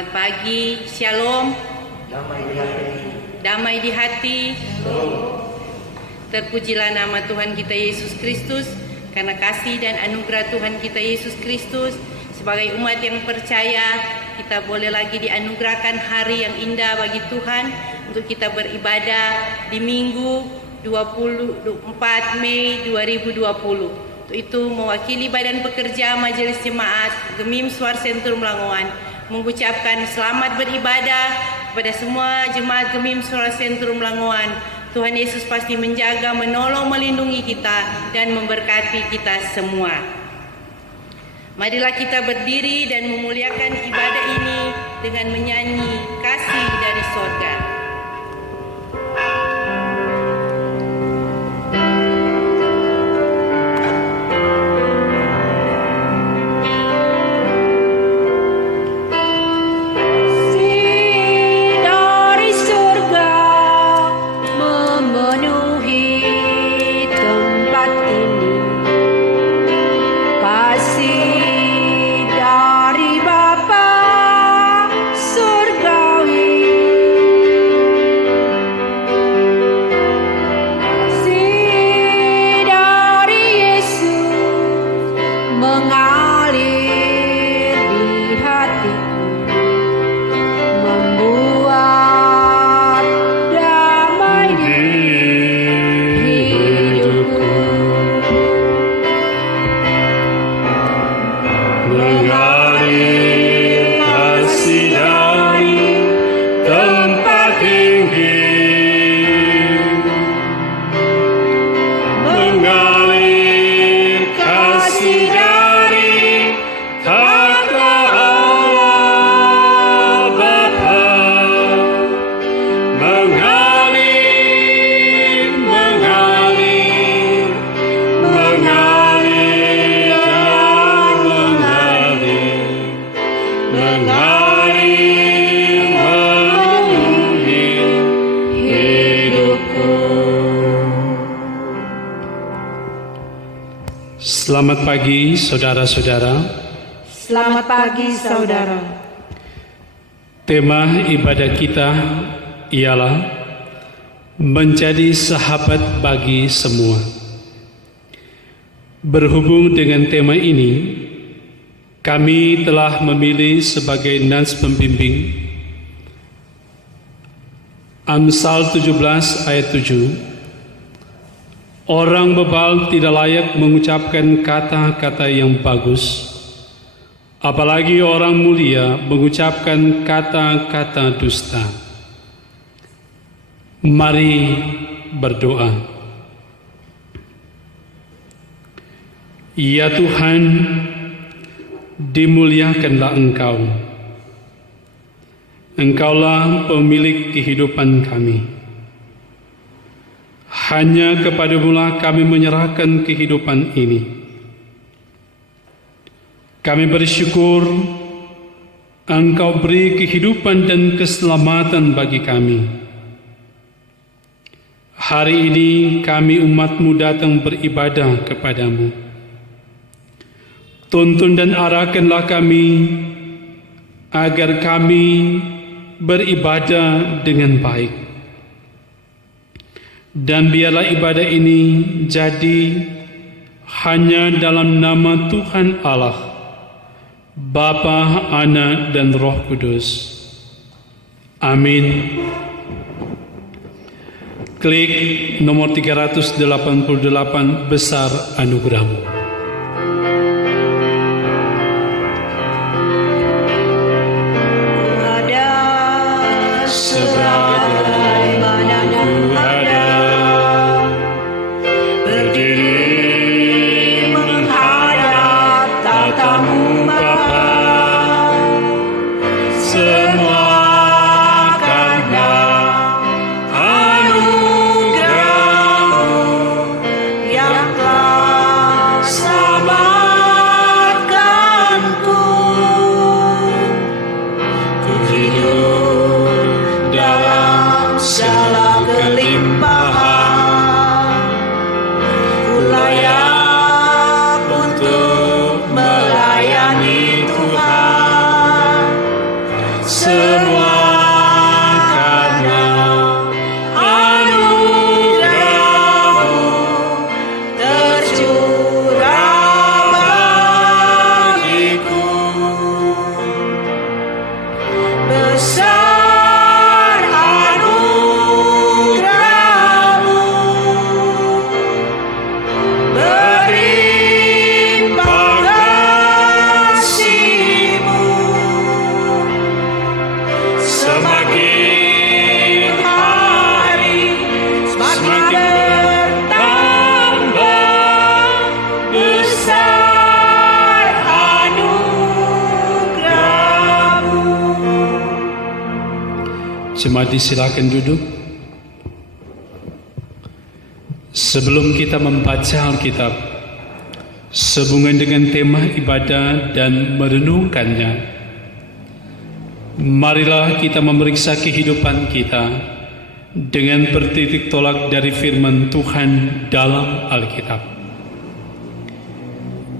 Selamat pagi, Shalom. Damai di hati. Terpujilah nama Tuhan kita Yesus Kristus, karena kasih dan anugerah Tuhan kita Yesus Kristus. Sebagai umat yang percaya, kita boleh lagi dianugerahkan hari yang indah bagi Tuhan untuk kita beribadah di Minggu 24 Mei 2020. Untuk itu mewakili Badan Pekerja Majelis Jemaat Gemim Suar Sentrum Langowan mengucapkan selamat beribadah kepada semua jemaat Gemim Suar Sentrum Langowan. Tuhan Yesus pasti menjaga, menolong, melindungi kita dan memberkati kita semua. Marilah kita berdiri dan memuliakan ibadah ini dengan menyanyi Kasih dari Sorga. Selamat pagi saudara-saudara. Selamat pagi saudara. Tema ibadah kita ialah menjadi sahabat bagi semua. Berhubung dengan tema ini, kami telah memilih sebagai nats pembimbing Amsal 17 ayat 7. Orang bebal tidak layak mengucapkan kata-kata yang bagus, apalagi orang mulia mengucapkan kata-kata dusta. Mari berdoa. Ya Tuhan, dimuliakanlah Engkau. Engkaulah pemilik kehidupan kami. Hanya kepadamu-lah kami menyerahkan kehidupan ini. Kami bersyukur Engkau beri kehidupan dan keselamatan bagi kami. Hari ini kami umat-Mu datang beribadah kepadamu. Tuntun dan arahkanlah kami agar kami beribadah dengan baik. Dan biarlah ibadah ini jadi hanya dalam nama Tuhan Allah, Bapa, Anak, dan Roh Kudus. Amin. Klik nomor 388, besar anugerah-Mu. Jemaat silakan duduk. Sebelum kita membaca Alkitab sehubungan dengan tema ibadah dan merenungkannya, marilah kita memeriksa kehidupan kita dengan bertitik tolak dari firman Tuhan dalam Alkitab.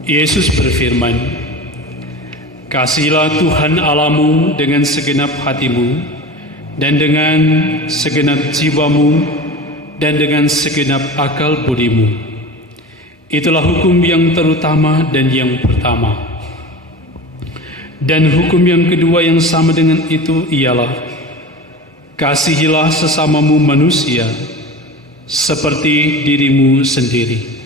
Yesus berfirman, "Kasihilah Tuhan Allahmu dengan segenap hatimu, dan dengan segenap jiwamu, dan dengan segenap akal budimu." Itulah hukum yang terutama dan yang pertama. Dan hukum yang kedua yang sama dengan itu ialah, kasihilah sesamamu manusia seperti dirimu sendiri.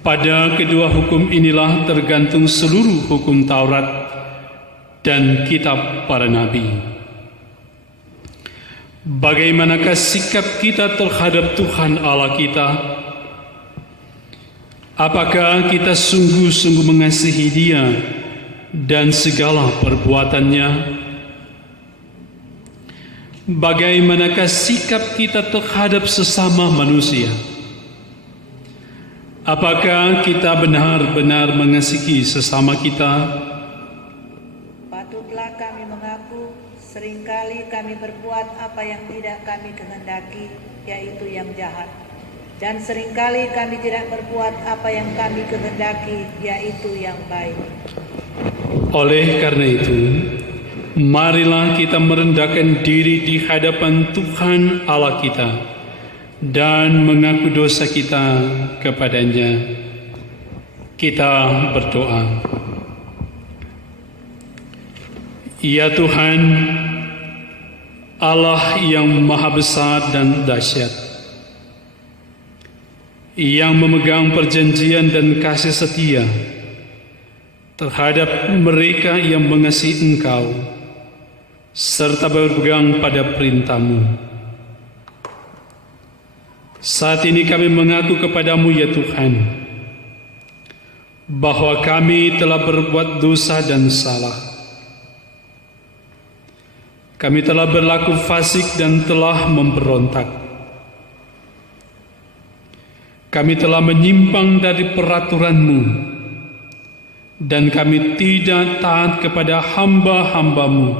Pada kedua hukum inilah tergantung seluruh hukum Taurat dan kitab para nabi. Bagaimanakah sikap kita terhadap Tuhan Allah kita? Apakah kita sungguh-sungguh mengasihi Dia dan segala perbuatannya? Bagaimanakah sikap kita terhadap sesama manusia? Apakah kita benar-benar mengasihi sesama kita? Patutlah kami mengaku, seringkali kami berbuat apa yang tidak kami kehendaki, yaitu yang jahat. Dan seringkali kami tidak berbuat apa yang kami kehendaki, yaitu yang baik. Oleh karena itu, marilah kita merendahkan diri di hadapan Tuhan Allah kita dan mengaku dosa kita kepadanya. Kita berdoa. Ya Tuhan, Allah yang maha besar dan dahsyat, yang memegang perjanjian dan kasih setia terhadap mereka yang mengasihi Engkau, serta berpegang pada perintah-Mu. Saat ini kami mengaku kepadamu ya Tuhan, bahwa kami telah berbuat dosa dan salah. Kami telah berlaku fasik dan telah memberontak. Kami telah menyimpang dari peraturan-Mu, dan kami tidak taat kepada hamba-hamba-Mu.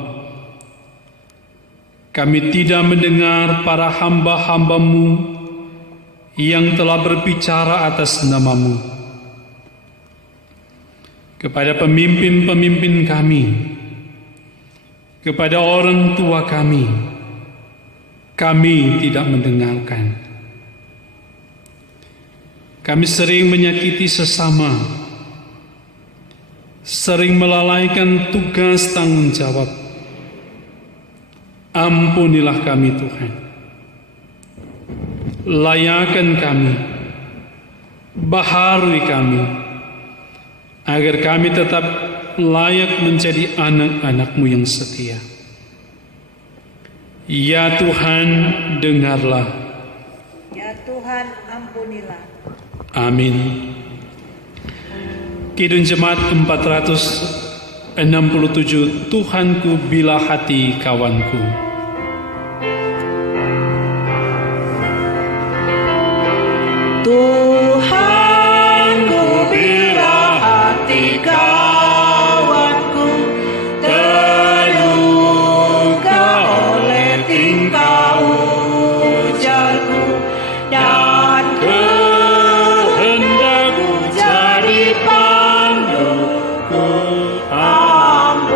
Kami tidak mendengar para hamba-hamba-Mu yang telah berbicara atas nama-Mu. Kepada pemimpin-pemimpin kami, kepada orang tua kami tidak mendengarkan. Kami sering menyakiti sesama, sering melalaikan tugas tanggung jawab. Ampunilah kami Tuhan. Layakan kami, baharui kami, agar kami tetap layak menjadi anak-anak-Mu yang setia. Ya Tuhan, dengarlah. Ya Tuhan, ampunilah. Amin. Kidung Jemaat 467, Tuhanku bila hati kawanku. Tuhanku bila hati kawanku terluka oleh tingkah ujarku, dan kehendakku jadi panduku. Ampuni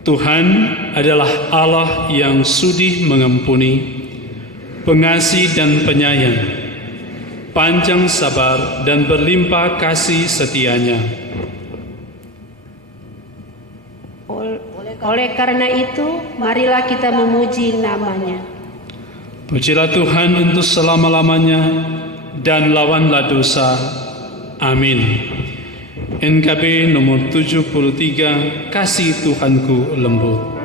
Tuhan adalah Allah yang sudi mengampuni, pengasih dan penyayang, panjang sabar dan berlimpah kasih setianya. Oleh karena itu, marilah kita memuji nama-Nya. Pujilah Tuhan untuk selama-lamanya dan lawanlah dosa. Amin. NKB nomor 73, Kasih Tuhanku Lembut.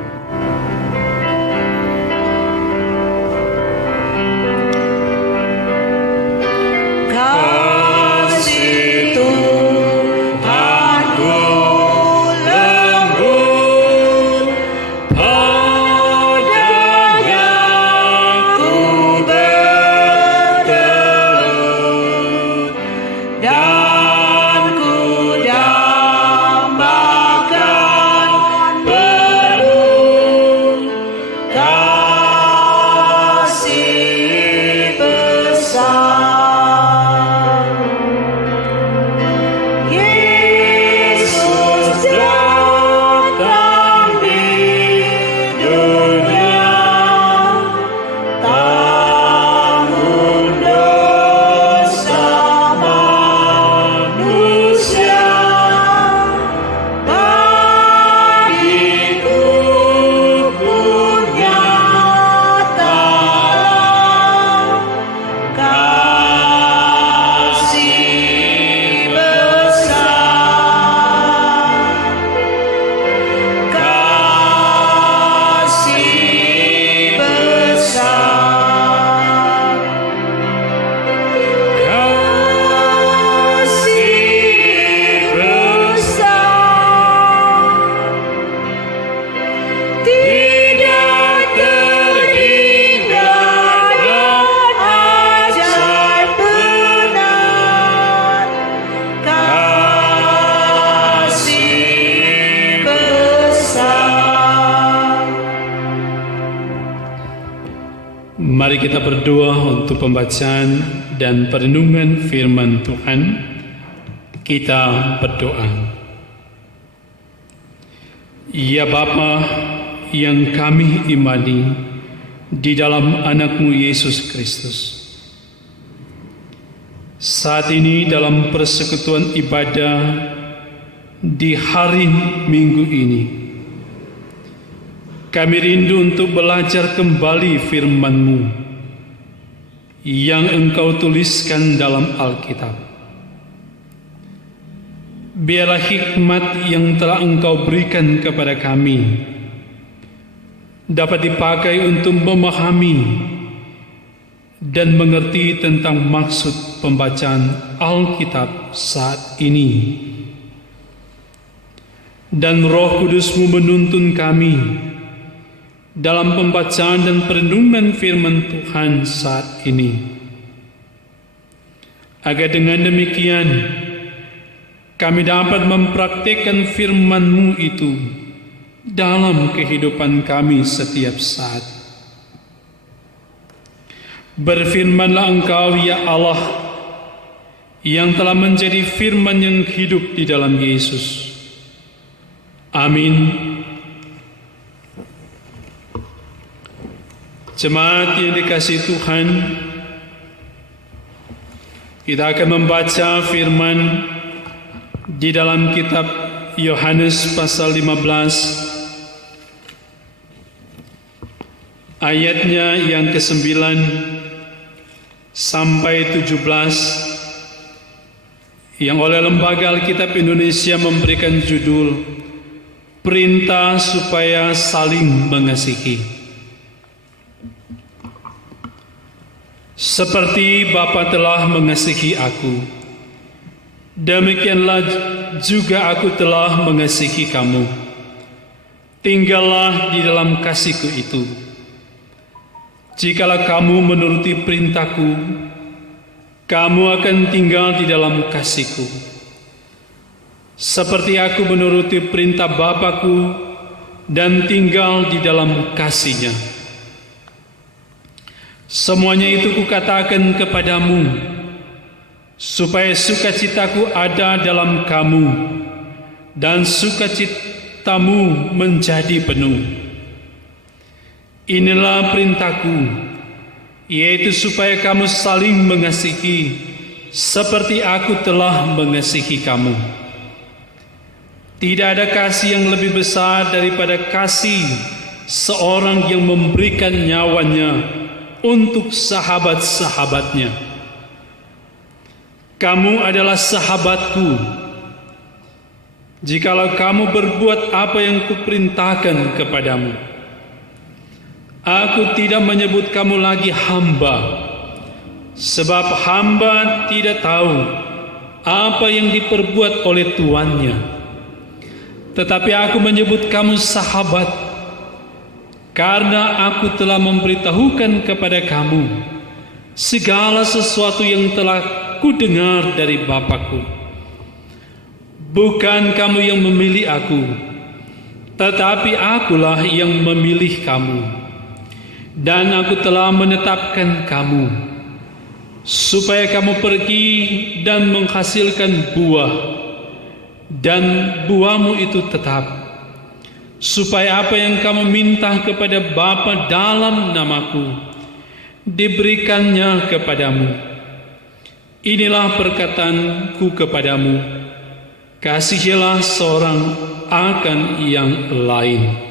Mari kita berdoa untuk pembacaan dan perenungan firman Tuhan. Kita berdoa. Ya Bapa yang kami imani di dalam anak-Mu Yesus Kristus, saat ini dalam persekutuan ibadah di hari Minggu ini, kami rindu untuk belajar kembali firman-Mu yang Engkau tuliskan dalam Alkitab. Biarlah hikmat yang telah Engkau berikan kepada kami dapat dipakai untuk memahami dan mengerti tentang maksud pembacaan Alkitab saat ini. Dan Roh Kudus-Mu menuntun kami dalam pembacaan dan perenungan firman Tuhan saat ini, agar dengan demikian kami dapat mempraktikkan firman-Mu itu dalam kehidupan kami setiap saat. Berfirmanlah Engkau, ya Allah, yang telah menjadi firman yang hidup di dalam Yesus. Amin. Jemaat yang dikasihi Tuhan, kita akan membaca firman di dalam kitab Yohanes pasal 15 ayatnya yang ke-9 sampai 17 yang oleh Lembaga Alkitab Indonesia memberikan judul Perintah Supaya Saling Mengasihi. Seperti Bapa telah mengasihi aku, demikianlah juga aku telah mengasihi kamu. Tinggallah di dalam kasihku itu. Jikalau kamu menuruti perintahku, kamu akan tinggal di dalam kasihku. Seperti aku menuruti perintah Bapa-Ku dan tinggal di dalam kasih-Nya. Semuanya itu kukatakan kepadamu, supaya sukacitaku ada dalam kamu, dan sukacita sukacitamu menjadi penuh. Inilah perintahku, yaitu supaya kamu saling mengasihi, seperti aku telah mengasihi kamu. Tidak ada kasih yang lebih besar daripada kasih seorang yang memberikan nyawanya untuk sahabat-sahabatnya. Kamu adalah sahabatku, jikalau kamu berbuat apa yang kuperintahkan kepadamu. Aku tidak menyebut kamu lagi hamba, sebab hamba tidak tahu apa yang diperbuat oleh tuannya. Tetapi aku menyebut kamu sahabat, karena aku telah memberitahukan kepada kamu segala sesuatu yang telah kudengar dari Bapa-Ku. Bukan kamu yang memilih aku, tetapi akulah yang memilih kamu. Dan aku telah menetapkan kamu, supaya kamu pergi dan menghasilkan buah, dan buahmu itu tetap, supaya apa yang kamu minta kepada Bapa dalam namaku, diberikannya kepadamu. Inilah perkataanku kepadamu, kasihilah seorang akan yang lain.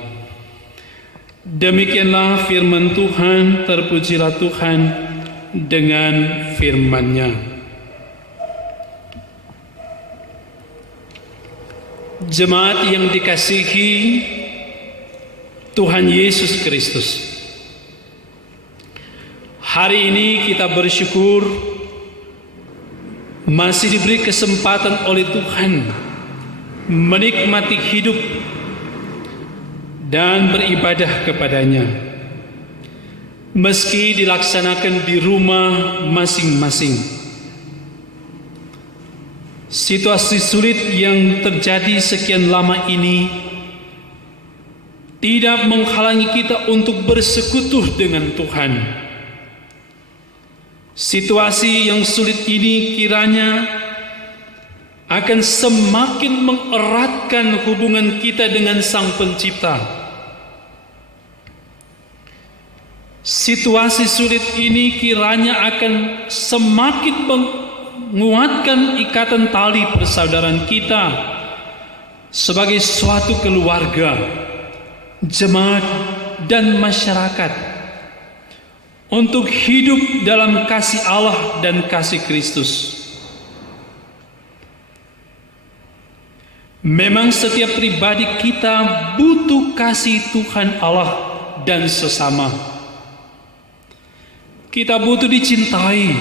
Demikianlah firman Tuhan, terpujilah Tuhan dengan firman-Nya. Jemaat yang dikasihi Tuhan Yesus Kristus, hari ini kita bersyukur masih diberi kesempatan oleh Tuhan menikmati hidup dan beribadah kepadanya, meski dilaksanakan di rumah masing-masing. Situasi sulit yang terjadi sekian lama ini tidak menghalangi kita untuk bersekutu dengan Tuhan. Situasi yang sulit ini kiranya akan semakin mengeratkan hubungan kita dengan Sang Pencipta. Situasi sulit ini kiranya akan semakin menguatkan ikatan tali persaudaraan kita sebagai suatu keluarga, jemaat, dan masyarakat untuk hidup dalam kasih Allah dan kasih Kristus. Memang setiap pribadi kita butuh kasih Tuhan Allah dan sesama. Kita butuh dicintai,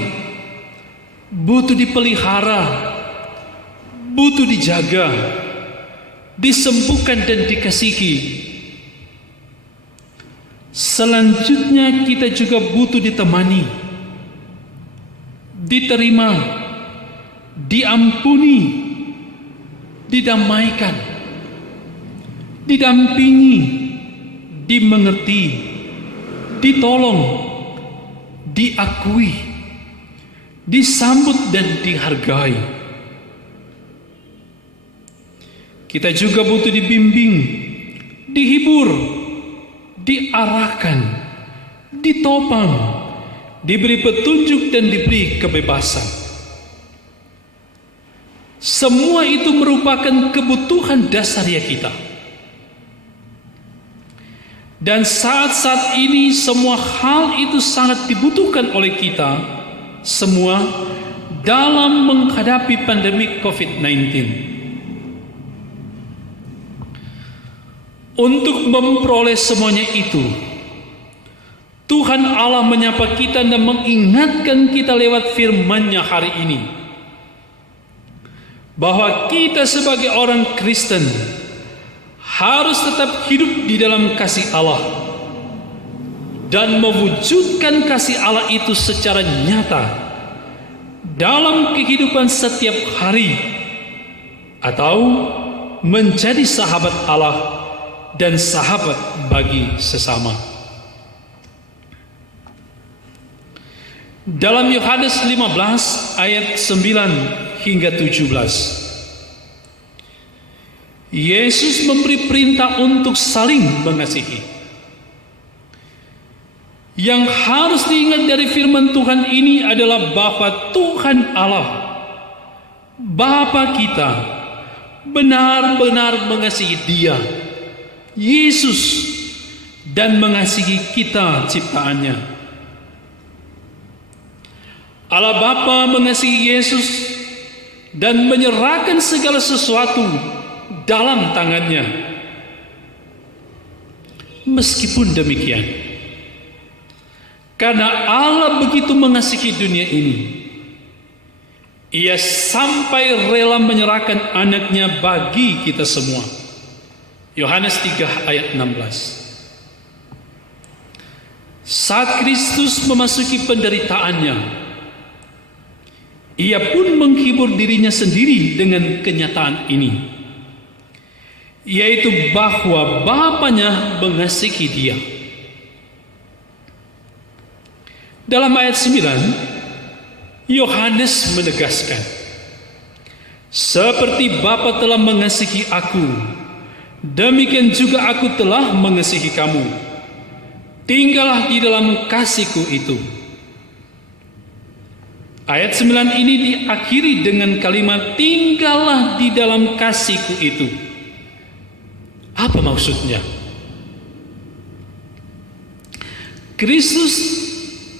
butuh dipelihara, butuh dijaga, disembuhkan dan dikasihi. Selanjutnya kita juga butuh ditemani, diterima, diampuni, didamaikan, didampingi, dimengerti, ditolong, diakui, disambut dan dihargai. Kita juga butuh dibimbing, dihibur, diarahkan, ditopang, diberi petunjuk dan diberi kebebasan. Semua itu merupakan kebutuhan dasariah kita. Dan saat-saat ini semua hal itu sangat dibutuhkan oleh kita semua dalam menghadapi pandemi COVID-19. Untuk memperoleh semuanya itu, Tuhan Allah menyapa kita dan mengingatkan kita lewat firman-Nya hari ini, bahwa kita sebagai orang Kristen harus tetap hidup di dalam kasih Allah dan mewujudkan kasih Allah itu secara nyata dalam kehidupan setiap hari, atau menjadi sahabat Allah dan sahabat bagi sesama. Dalam Yohanes 15 ayat 9 hingga 17, Yesus memberi perintah untuk saling mengasihi. Yang harus diingat dari firman Tuhan ini adalah bahwa Tuhan Allah, Bapa kita, benar-benar mengasihi Dia, Yesus, dan mengasihi kita ciptaannya. Allah Bapa mengasihi Yesus dan menyerahkan segala sesuatu dalam tangannya. Meskipun demikian, karena Allah begitu mengasihi dunia ini, Ia sampai rela menyerahkan anaknya bagi kita semua. Yohanes 3 ayat 16. Saat Kristus memasuki penderitaannya, Ia pun menghibur dirinya sendiri dengan kenyataan ini, yaitu bahwa Bapanya mengasihi Dia. Dalam ayat 9, Yohanes menegaskan, seperti Bapa telah mengasihi aku, demikian juga aku telah mengasihi kamu. Tinggallah di dalam kasih-Ku itu. Ayat 9 ini diakhiri dengan kalimat tinggallah di dalam kasih-Ku itu. Apa maksudnya? Kristus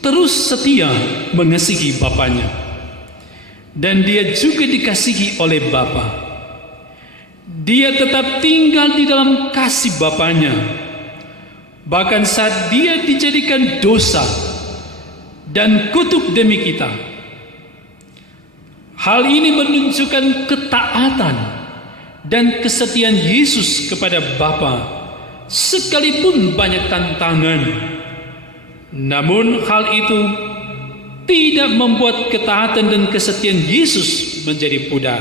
terus setia mengasihi Bapanya, dan Dia juga dikasihi oleh Bapa. Dia tetap tinggal di dalam kasih Bapanya, bahkan saat Dia dijadikan dosa dan kutuk demi kita. Hal ini menunjukkan ketaatan dan kesetiaan Yesus kepada Bapa, sekalipun banyak tantangan. Namun hal itu tidak membuat ketaatan dan kesetiaan Yesus menjadi pudar.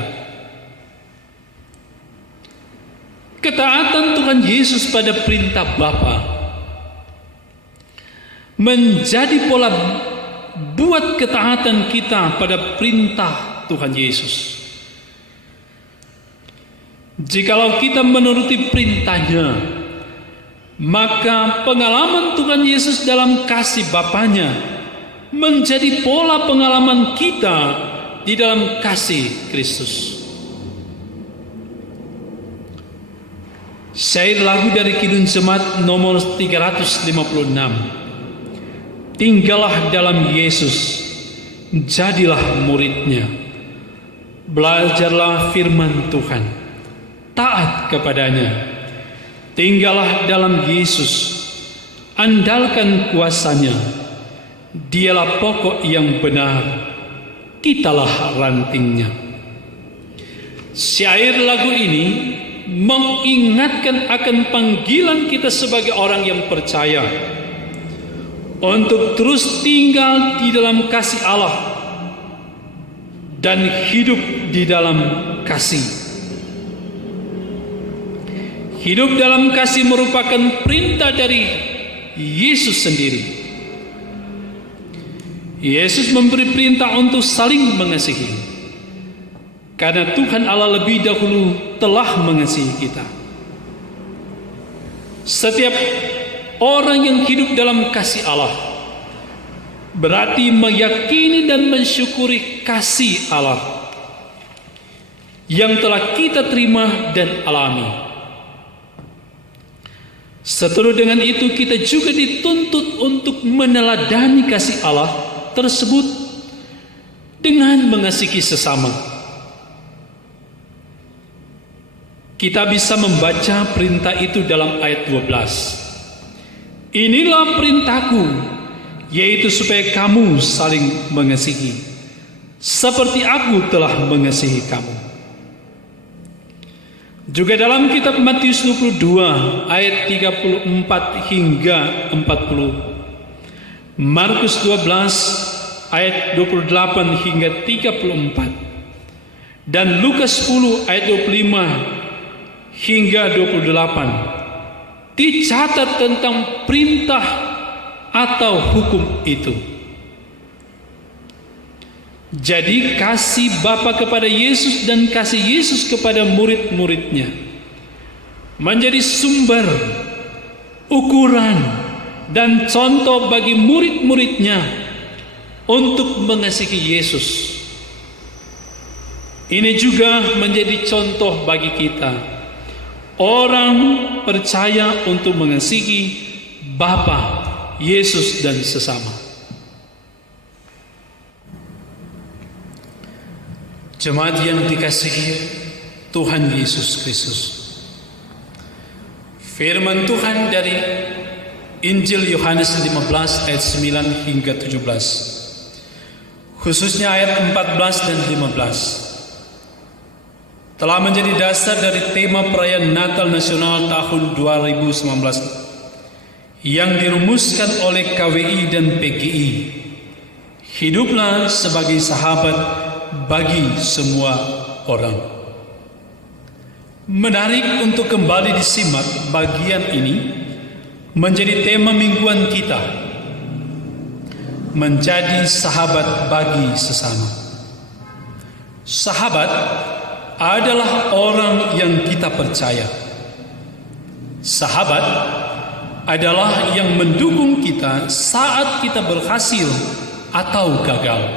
Ketaatan Tuhan Yesus pada perintah Bapa menjadi pola buat ketaatan kita pada perintah Tuhan Yesus. Jikalau kita menuruti perintahnya, maka pengalaman Tuhan Yesus dalam kasih Bapanya menjadi pola pengalaman kita di dalam kasih Kristus. Syair lagu dari Kidung Jemaat nomor 356. Tinggallah dalam Yesus, jadilah muridnya. Belajarlah firman Tuhan, taat kepadanya. Tinggallah dalam Yesus, andalkan kuasanya. Dialah pokok yang benar, kitalah rantingnya. Syair lagu ini mengingatkan akan panggilan kita sebagai orang yang percaya untuk terus tinggal di dalam kasih Allah dan hidup di dalam kasih. Hidup dalam kasih merupakan perintah dari Yesus sendiri. Yesus memberi perintah untuk saling mengasihi, karena Tuhan Allah lebih dahulu telah mengasihi kita. Setiap orang yang hidup dalam kasih Allah berarti meyakini dan mensyukuri kasih Allah yang telah kita terima dan alami. Seterusnya dengan itu, kita juga dituntut untuk meneladani kasih Allah tersebut dengan mengasihi sesama. Kita bisa membaca perintah itu dalam ayat 12. Inilah perintahku, yaitu supaya kamu saling mengasihi, seperti aku telah mengasihi kamu. Juga dalam kitab Matius 22 ayat 34 hingga 40, Markus 12 ayat 28 hingga 34, dan Lukas 10 ayat 25 hingga 28 dicatat tentang perintah atau hukum itu. Jadi kasih Bapa kepada Yesus dan kasih Yesus kepada murid-muridnya menjadi sumber, ukuran, dan contoh bagi murid-muridnya untuk mengasihi Yesus. Ini juga menjadi contoh bagi kita, orang percaya untuk mengasihi Bapa, Yesus, dan sesama. Jemaat yang dikasihi Tuhan Yesus Kristus, firman Tuhan dari Injil Yohanes 15 ayat 9 hingga 17, khususnya ayat 14 dan 15, telah menjadi dasar dari tema perayaan Natal Nasional tahun 2019 yang dirumuskan oleh KWI dan PGI. Hiduplah sebagai sahabat bagi semua orang. Menarik untuk kembali disimak bagian ini menjadi tema mingguan kita, menjadi sahabat bagi sesama. Sahabat adalah orang yang kita percaya. Sahabat adalah yang mendukung kita saat kita berhasil atau gagal,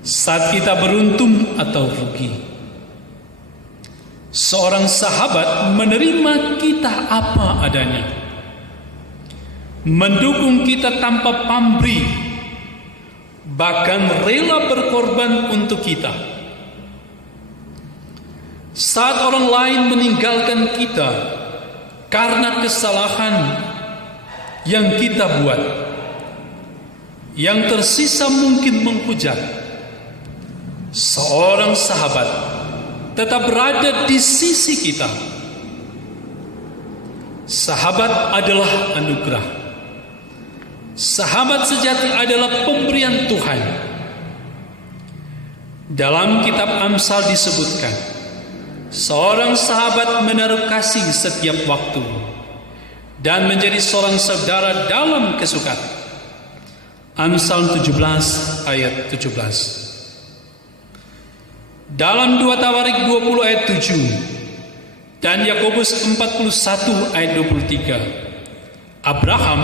saat kita beruntung atau rugi. Seorang sahabat menerima kita apa adanya, mendukung kita tanpa pamrih, bahkan rela berkorban untuk kita. Saat orang lain meninggalkan kita karena kesalahan yang kita buat, yang tersisa mungkin menghujat, seorang sahabat tetap berada di sisi kita. Sahabat adalah anugerah. Sahabat sejati adalah pemberian Tuhan. Dalam kitab Amsal disebutkan, seorang sahabat menaruh kasih setiap waktu dan menjadi seorang saudara dalam kesukaan. Amsal 17 ayat 17. Dalam 2 Tawarik 20 ayat 7 dan Yakobus 41 ayat 23, Abraham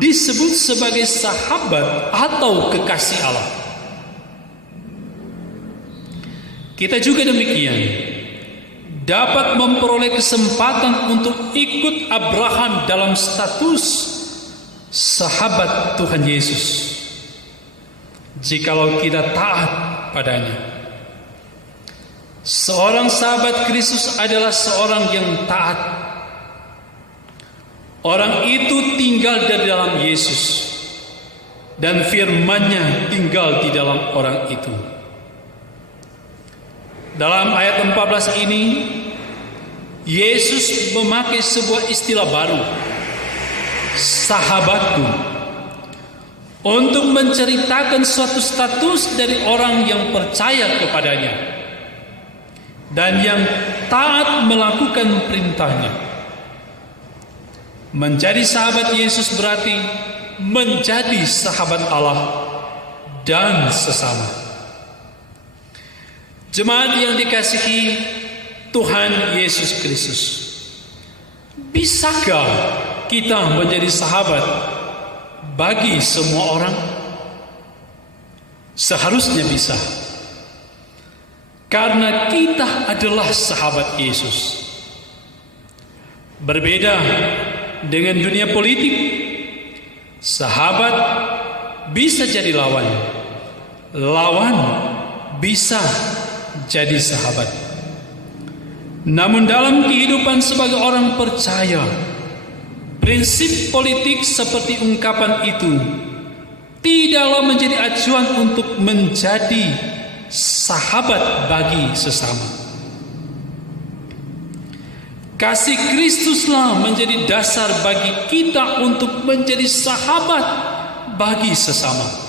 disebut sebagai sahabat atau kekasih Allah. Kita juga demikian dapat memperoleh kesempatan untuk ikut Abraham dalam status sahabat Tuhan Yesus, jikalau kita taat padanya. Seorang sahabat Kristus adalah seorang yang taat. Orang itu tinggal di dalam Yesus dan firman-Nya tinggal di dalam orang itu. Dalam ayat 14 ini, Yesus memakai sebuah istilah baru, sahabatku, untuk menceritakan suatu status dari orang yang percaya kepadanya dan yang taat melakukan perintahnya. Menjadi sahabat Yesus berarti menjadi sahabat Allah dan sesama. Jemaat yang dikasihi Tuhan Yesus Kristus, bisakah kita menjadi sahabat bagi semua orang? Seharusnya bisa, karena kita adalah sahabat Yesus. Berbeda dengan dunia politik, sahabat bisa jadi lawan, lawan bisa jadi sahabat. Namun dalam kehidupan sebagai orang percaya, prinsip politik seperti ungkapan itu tidaklah menjadi acuan untuk menjadi sahabat bagi sesama. Kasih Kristuslah menjadi dasar bagi kita untuk menjadi sahabat bagi sesama.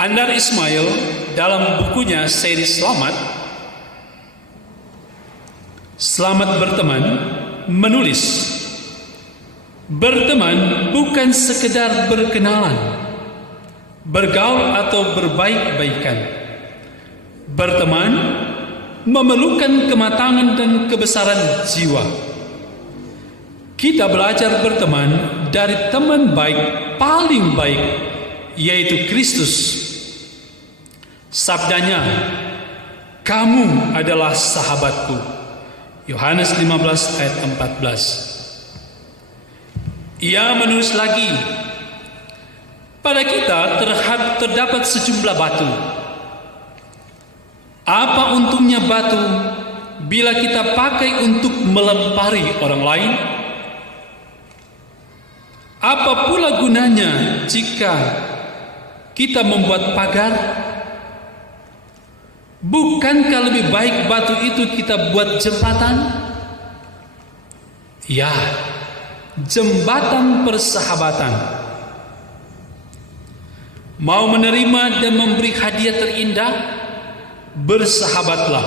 Andar Ismail dalam bukunya seri Selamat Berteman menulis, berteman bukan sekedar berkenalan, bergaul atau berbaik-baikan. Berteman memerlukan kematangan dan kebesaran jiwa. Kita belajar berteman dari teman baik paling baik, yaitu Kristus. Sabdanya, "Kamu adalah sahabatku." Yohanes 15 ayat 14. Ia menulis lagi, pada kita terdapat sejumlah batu. Apa untungnya batu bila kita pakai untuk melempari orang lain? Apa pula gunanya jika kita membuat pagar? Bukankah lebih baik batu itu kita buat jembatan? Ya, jembatan persahabatan. Mau menerima dan memberi hadiah terindah? Bersahabatlah.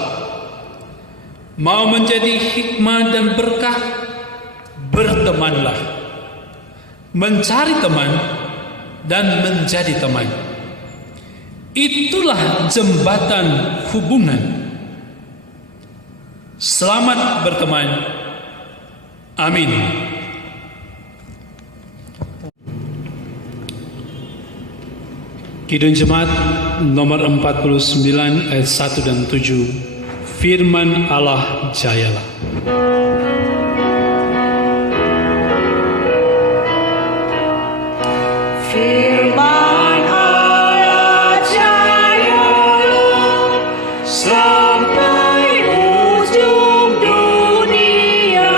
Mau menjadi hikmah dan berkah? Bertemanlah. Mencari teman dan menjadi teman. Itulah jembatan hubungan. Selamat berteman. Amin. Kidung Jemaat nomor 49 ayat 1 dan 7. Firman Allah jayalah. Firman Allah jayalah sampai ujung dunia.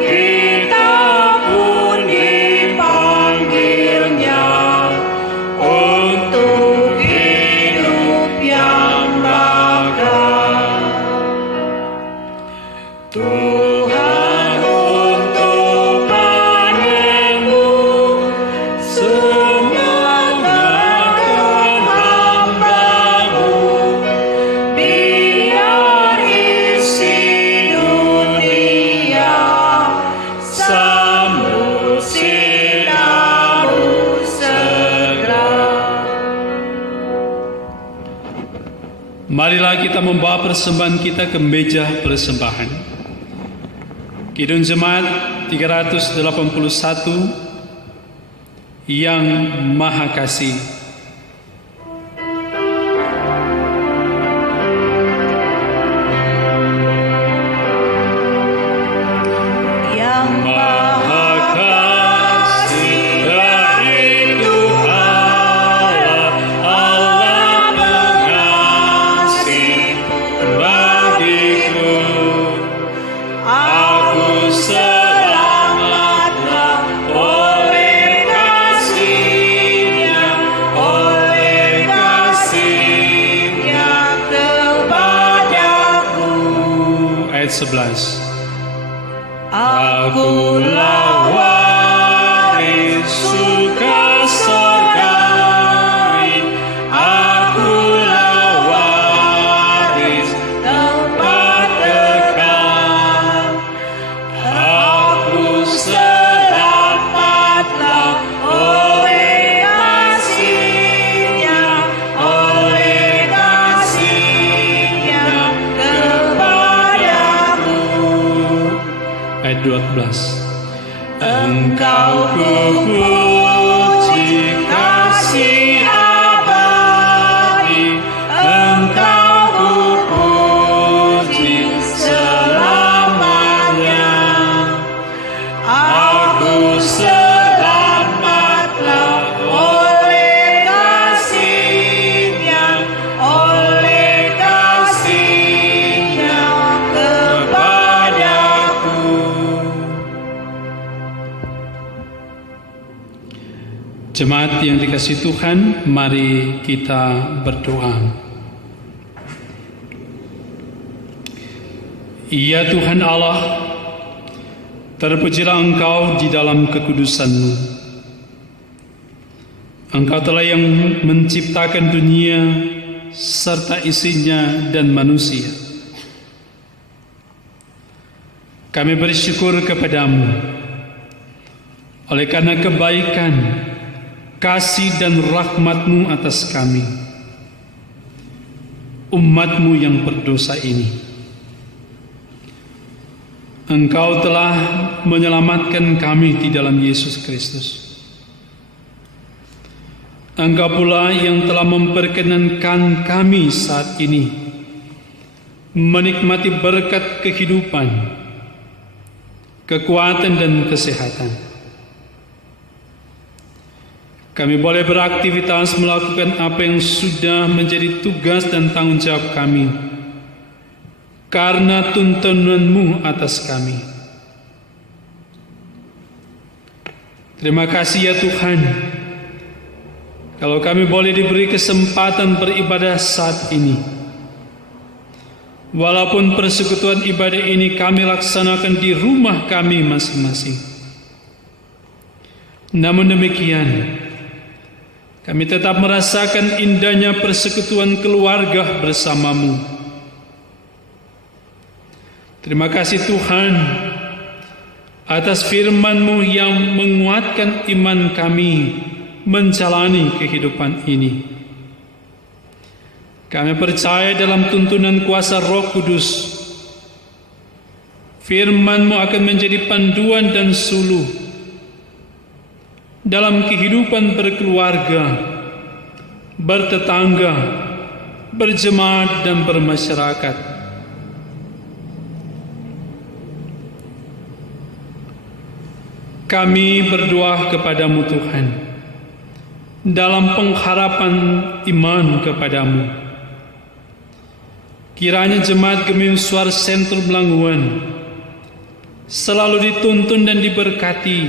Kita pun dipanggilnya untuk hidup yang bakal. Tuhan untuk panenmu, semangatkan hamba-Mu, biar isi dunia sambut sinar-Mu segera. Marilah kita membawa persembahan kita ke meja persembahan. Kidung Jemaat 381 yang Maha Kasih. Yang Maha Kasih, yaitu Allah, Allah pengasih bagiku. Aku selamatlah oleh kasih-Nya kepadaku. Ayat 11. Akulah waris surgawi, akulah waris tempat kekal. Aku selamatlah oleh kasih-Nya kepadaku. Ayat 12. Engkau kupuji kasih abadi, Engkau kupuji selamanya. Aku selamatlah oleh kasih-Nya kepadaku. Jemaat yang dikasihi Tuhan, mari kita berdoa. Ya Tuhan Allah, terpujilah Engkau di dalam kekudusan-Mu. Engkau telah yang menciptakan dunia serta isinya dan manusia. Kami bersyukur kepadamu oleh karena kebaikan, kasih dan rahmat-Mu atas kami. umat-Mu yang berdosa ini. Engkau telah menyelamatkan kami di dalam Yesus Kristus. Engkau pula yang telah memperkenankan kami saat ini menikmati berkat kehidupan, kekuatan dan kesehatan. Kami boleh beraktivitas melakukan apa yang sudah menjadi tugas dan tanggung jawab kami karena tuntunan-Mu atas kami. Terima kasih ya Tuhan, kalau kami boleh diberi kesempatan beribadah saat ini. Walaupun persekutuan ibadah ini kami laksanakan di rumah kami masing-masing, namun demikian kami tetap merasakan indahnya persekutuan keluarga bersama-Mu. Terima kasih Tuhan atas firman-Mu yang menguatkan iman kami menjalani kehidupan ini. Kami percaya dalam tuntunan kuasa Roh Kudus, firman-Mu akan menjadi panduan dan suluh dalam kehidupan berkeluarga, bertetangga, berjemaat dan bermasyarakat. Kami berdoa kepadamu Tuhan, dalam pengharapan iman kepadamu. Kiranya jemaat Gemiung Suara Sentrum Langguan selalu dituntun dan diberkati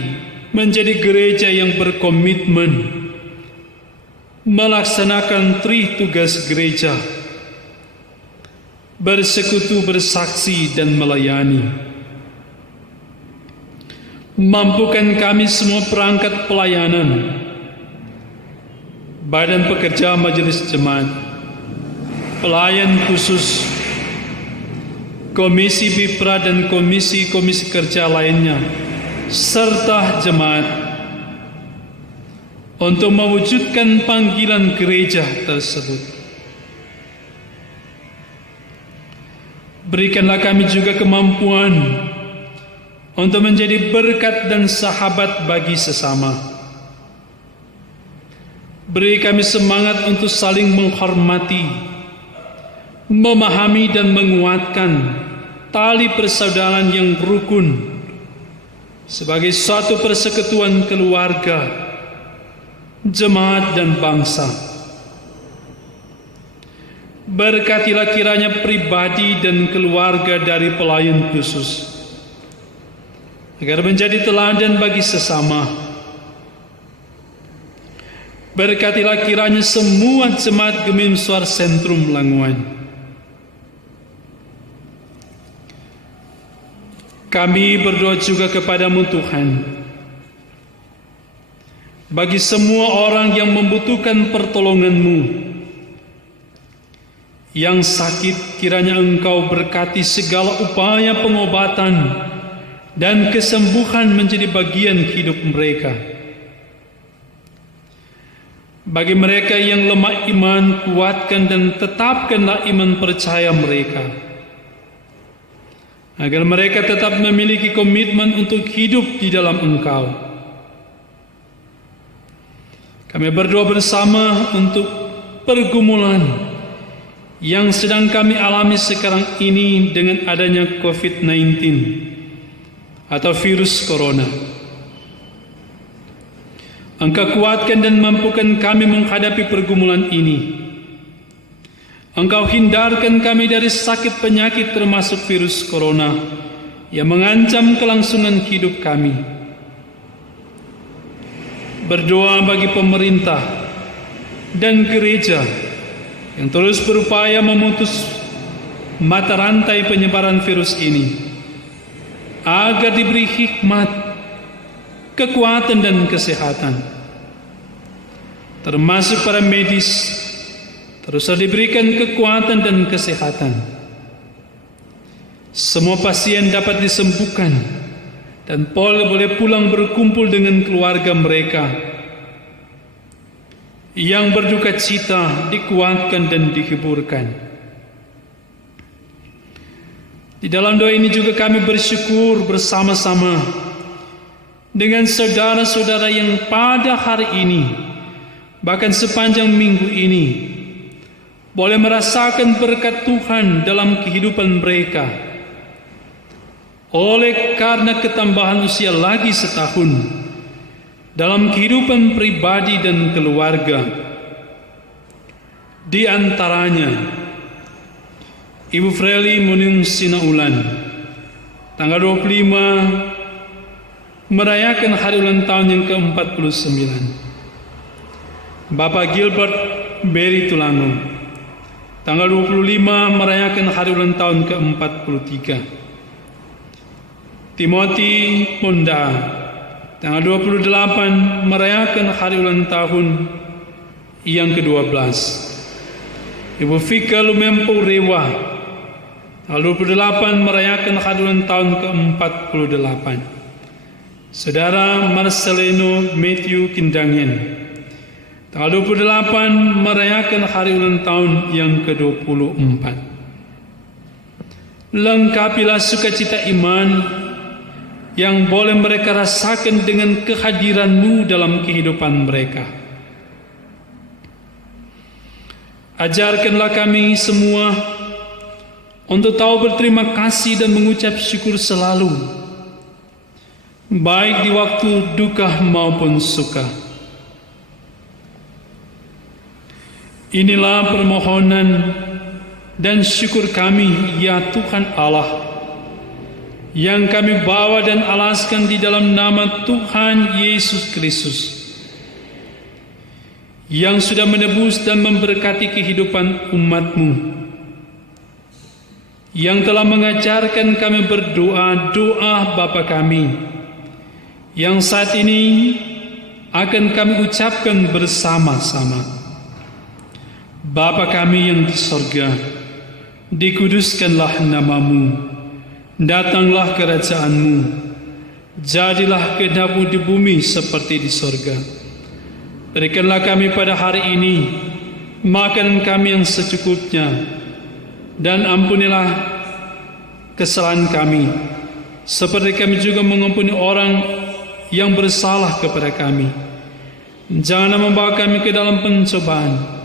menjadi gereja yang berkomitmen melaksanakan tugas gereja, bersekutu, bersaksi dan melayani. Mampukan kami semua perangkat pelayanan, badan pekerja majelis jemaat, pelayan khusus, komisi BIPRA dan komisi-komisi kerja lainnya, serta jemaat untuk mewujudkan panggilan gereja tersebut. Berikanlah kami juga kemampuan untuk menjadi berkat dan sahabat bagi sesama. Beri kami semangat untuk saling menghormati, memahami dan menguatkan tali persaudaraan yang rukun sebagai suatu persekutuan keluarga, jemaat dan bangsa. Berkatilah kiranya pribadi dan keluarga dari pelayan khusus, agar menjadi teladan bagi sesama. Berkatilah kiranya semua jemaat Gemiung Suara Sentrum Langguan. Kami berdoa juga kepadamu Tuhan, bagi semua orang yang membutuhkan pertolongan-Mu, yang sakit kiranya Engkau berkati segala upaya pengobatan dan kesembuhan menjadi bagian hidup mereka. Bagi mereka yang lemah iman, kuatkan dan tetapkanlah iman percaya mereka, agar mereka tetap memiliki komitmen untuk hidup di dalam Engkau. Kami berdoa bersama untuk pergumulan yang sedang kami alami sekarang ini dengan adanya COVID-19 atau virus corona. Engkau kuatkan dan mampukan kami menghadapi pergumulan ini. Engkau hindarkan kami dari sakit penyakit termasuk virus corona yang mengancam kelangsungan hidup kami. Berdoa bagi pemerintah dan gereja yang terus berupaya memutus mata rantai penyebaran virus ini, agar diberi hikmat, kekuatan dan kesehatan, termasuk para medis, terus diberikan kekuatan dan kesehatan. Semua pasien dapat disembuhkan dan boleh pulang berkumpul dengan keluarga mereka. Yang berduka cita dikuatkan dan dihiburkan. Di dalam doa ini juga kami bersyukur bersama-sama dengan saudara-saudara yang pada hari ini, bahkan sepanjang minggu ini, boleh merasakan berkat Tuhan dalam kehidupan mereka. Oleh karena ketambahan usia lagi setahun dalam kehidupan pribadi dan keluarga. Di antaranya, Ibu Freli Munung Sinaulan, tanggal 25, merayakan hari ulang tahun yang ke-49. Bapak Gilbert Berry Tulango, tanggal 25, merayakan hari ulang tahun ke-43. Timothy Ponda, tanggal 28, merayakan hari ulang tahun yang ke-12. Ibu Fika Lumempo Rewa, tanggal 28, merayakan hari ulang tahun ke-48. Saudara Marcelino Matthew Kindangyen, tanggal 28, merayakan hari ulang tahun yang ke-24. Lengkapilah sukacita iman yang boleh mereka rasakan dengan kehadiran-Mu dalam kehidupan mereka. Ajarkanlah kami semua untuk tahu berterima kasih dan mengucap syukur selalu, baik di waktu duka maupun suka. Inilah permohonan dan syukur kami, ya Tuhan Allah, yang kami bawa dan alaskan di dalam nama Tuhan Yesus Kristus, yang sudah menebus dan memberkati kehidupan umat-Mu, yang telah mengajarkan kami berdoa doa Bapa kami, yang saat ini akan kami ucapkan bersama-sama. Bapa kami yang di sorga, dikuduskanlah nama-Mu, datanglah kerajaan-Mu, jadilah kehendak-Mu di bumi seperti di sorga. Berikanlah kami pada hari ini makanan kami yang secukupnya, dan ampunilah kesalahan kami, seperti kami juga mengampuni orang yang bersalah kepada kami. Janganlah membawa kami ke dalam pencobaan,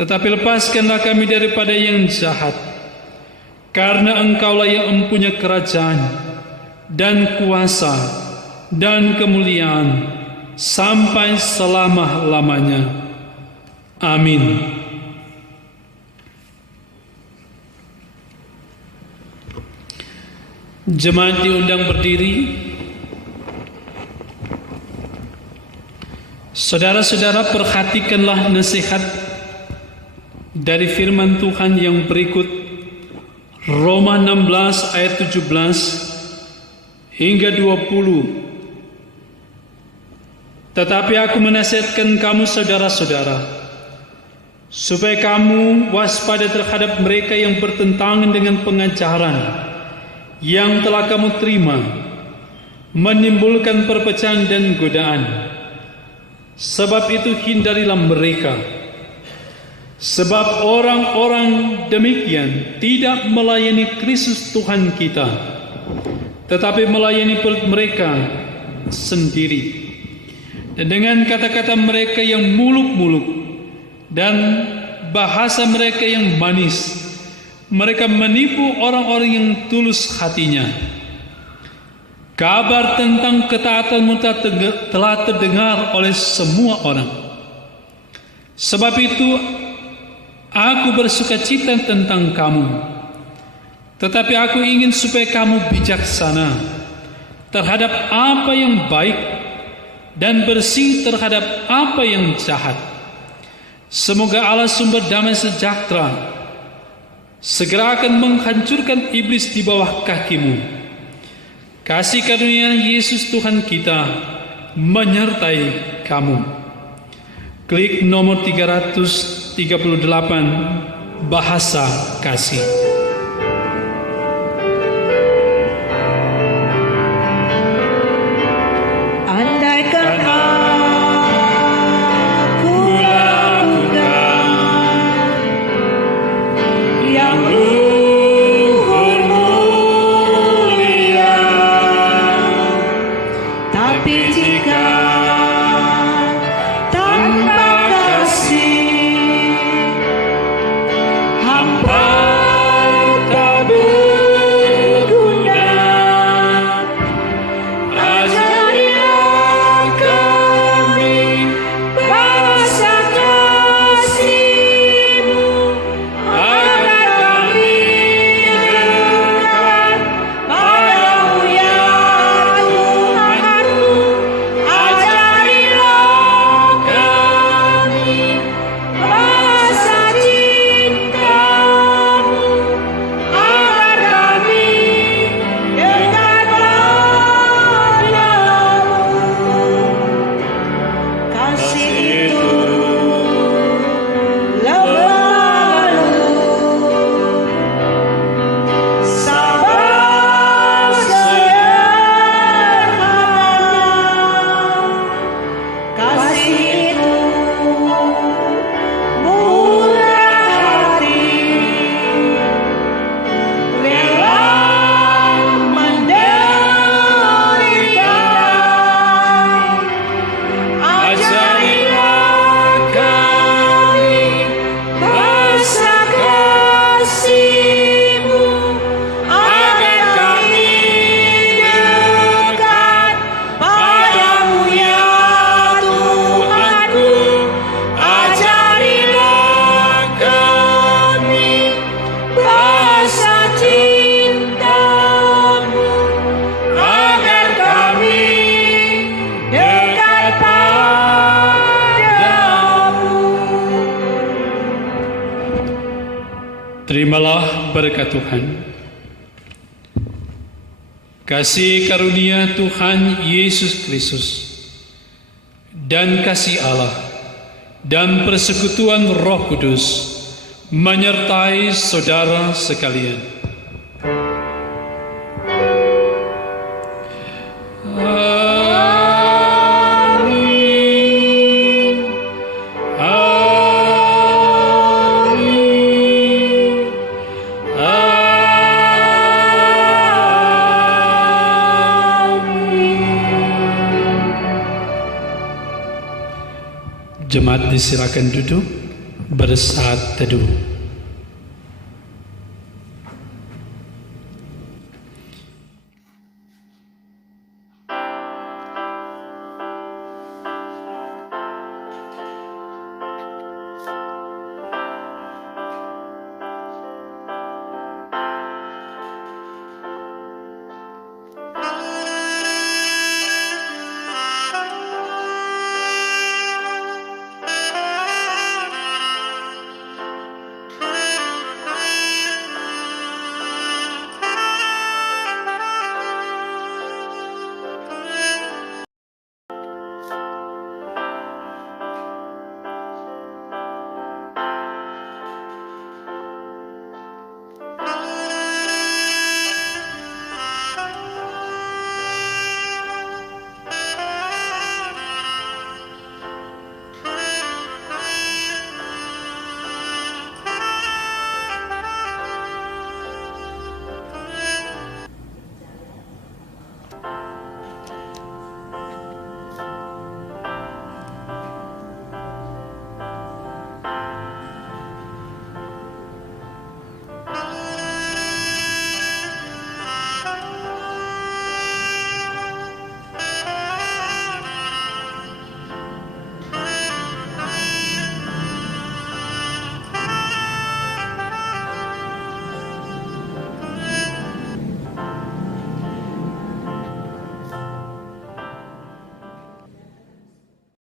tetapi lepaskanlah kami daripada yang jahat. Karena Engkaulah yang mempunyai kerajaan dan kuasa dan kemuliaan sampai selama-lamanya. Amin. Jemaat diundang berdiri. Saudara-saudara, perhatikanlah nasihat dari firman Tuhan yang berikut, Roma 16 ayat 17 hingga 20. Tetapi aku menasihatkan kamu saudara-saudara, supaya kamu waspada terhadap mereka yang bertentangan dengan pengajaran yang telah kamu terima, menimbulkan perpecahan dan godaan. Sebab itu hindarilah mereka. Sebab orang-orang demikian tidak melayani Kristus Tuhan kita, tetapi melayani perut mereka sendiri. Dan dengan kata-kata mereka yang muluk-muluk dan bahasa mereka yang manis, mereka menipu orang-orang yang tulus hatinya. Kabar tentang ketaatanmu telah terdengar oleh semua orang. Sebab itu aku bersukacita tentang kamu. Tetapi aku ingin supaya kamu bijaksana terhadap apa yang baik dan bersih terhadap apa yang jahat. Semoga Allah sumber damai sejahtera segera akan menghancurkan iblis di bawah kakimu. Kasih karunia Yesus Tuhan kita menyertai kamu. Klik nomor 338, bahasa kasih. Andaikan aku lakukan yang luhur-luhur, Tapi jika tanpa kasih hamba tak berguna, ajarilah kami bahasa kasih-Mu agar kami dekat padamu ya Tuhanku. Ajarilah kami bahasa cinta-Mu agar kami dekat padamu. Kasih itu lemah lembut, sabar sederhana. Kasih itu murah hati, rela menderita. Ajarilah kami bahasa kasih-Mu agar kami dekat padamu ya Tuhanku. Ajarilah kami bahasa cinta-Mu agar kami dekat padamu. Terimalah berkat Tuhan. Kasih karunia Tuhan Yesus Kristus dan kasih Allah dan persekutuan Roh Kudus menyertai saudara sekalian. Amin. Amin. Jemaat disilakan duduk bersaat teduh.